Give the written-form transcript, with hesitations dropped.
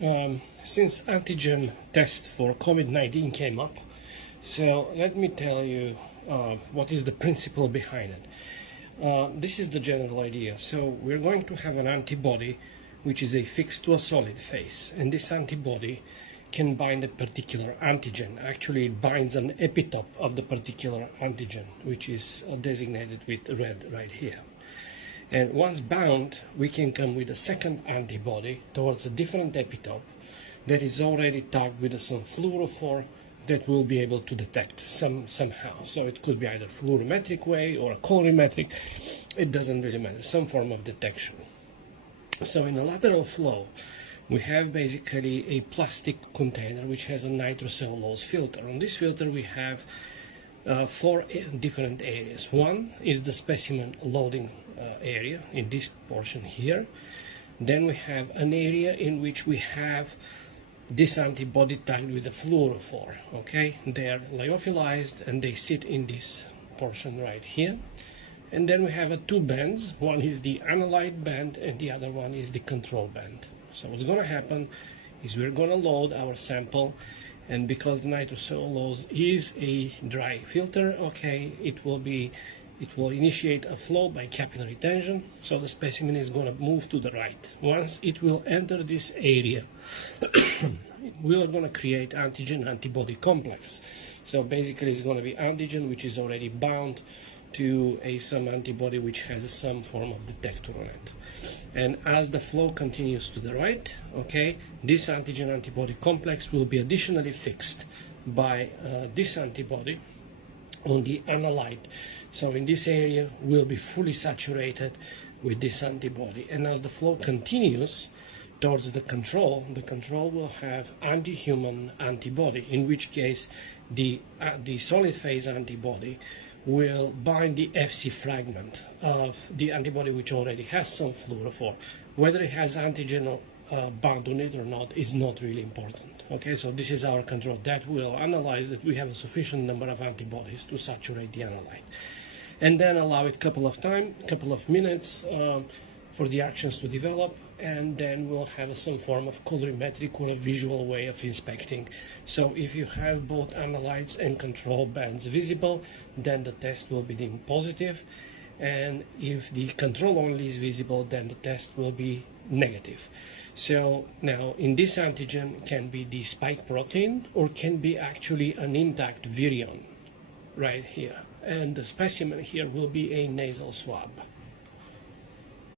Since antigen test for COVID-19 came up, so let me tell you what is the principle behind it. This is the general idea. So we're going to have an antibody which is affixed to a solid phase, and this antibody can bind a particular antigen. Actually, it binds an epitope of the particular antigen, which is designated with red right here. And once bound, we can come with a second antibody towards a different epitope that is already tagged with some fluorophore that will be able to detect somehow. So it could be either fluorometric way or a colorimetric. It doesn't really matter, some form of detection. So in a lateral flow, we have basically a plastic container which has a nitrocellulose filter. On this filter we have four different areas. One is the specimen loading area in this portion here. Then we have an area in which we have this antibody tagged with a fluorophore. Okay, they are lyophilized and they sit in this portion right here. And then we have two bands. One is the analyte band and the other one is the control band. So what's going to happen is we're going to load our sample, and because the nitrocellulose is a dry filter, okay, it will initiate a flow by capillary tension. So the specimen is going to move to the right. Once it will enter this area, we are going to create antigen-antibody complex. So basically it's going to be antigen which is already bound to some antibody which has some form of detector on it. And as the flow continues to the right, okay, this antigen-antibody complex will be additionally fixed by this antibody on the analyte. So in this area will be fully saturated with this antibody. And as the flow continues towards the control will have anti-human antibody, in which case the solid phase antibody will bind the Fc fragment of the antibody which already has some fluorophore. Whether it has antigen bound on it or not is not really important. Okay, so this is our control. That will analyze that we have a sufficient number of antibodies to saturate the analyte. And then allow it couple of minutes for the actions to develop, and then we'll have some form of colorimetric or a visual way of inspecting. So if you have both analytes and control bands visible, then the test will be deemed positive, and if the control only is visible, then the test will be negative. So now in this antigen can be the spike protein or can be actually an intact virion right here, and the specimen here will be a nasal swab.